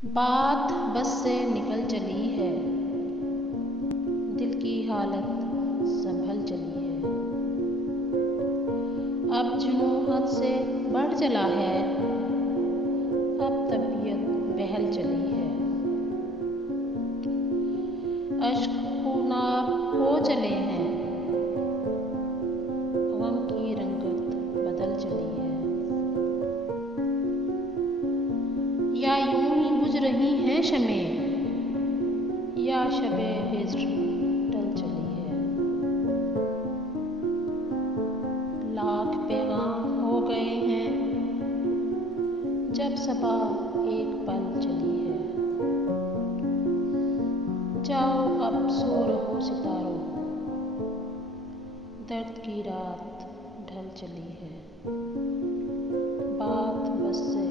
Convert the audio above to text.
बात बस से निकल चली है, दिल की हालत संभल चली है। अब जुनूं हद से बढ़ चला है, अब तबीयत बहल चली है। अश्क खूनाब हो चले हैं, गम की रंगत बदल चली है। या यूं ही बुझ रही हैं शमें, या शबे हिज्र टल चली है। लाख पैगाम हो गए हैं, जब सबा एक पल चली है। जाओ अब सो रहो सितारों, दर्द की रात ढल चली है। बात बस से